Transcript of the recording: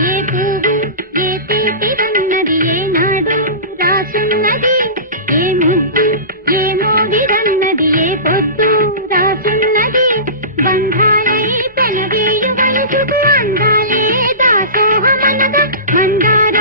ఏ పువ్వు ఏ తీపిదన్నది ఏనాడు రాసున్నది, ఏ ముద్దు ఏ మోగిదన్నది ఏ పొద్దు రాసున్నది. బంధాలై పెనవేయు వయసుకు అందాలే దాసోహమనగా మందార